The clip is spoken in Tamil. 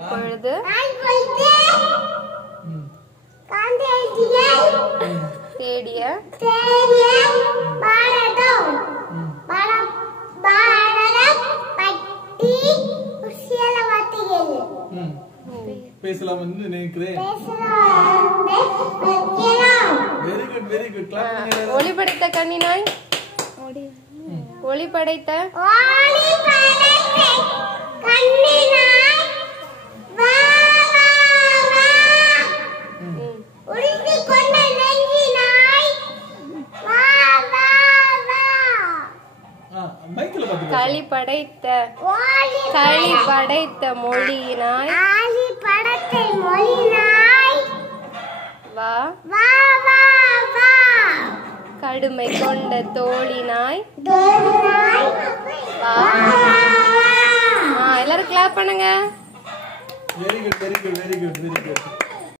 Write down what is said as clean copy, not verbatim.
இப்பொழுது தேடிய பேசலாம் என்று நினைக்கிறேன். Very good very good. ஒளி படைத்த கண்ணினாய் ஒளி படைத்த களி படைத்த மொழியினாய் வா கடுமை கொண்ட தோழினாய் வா. எல்லாரும் கிளாப் பண்ணுங்க. Very good very good very good very good.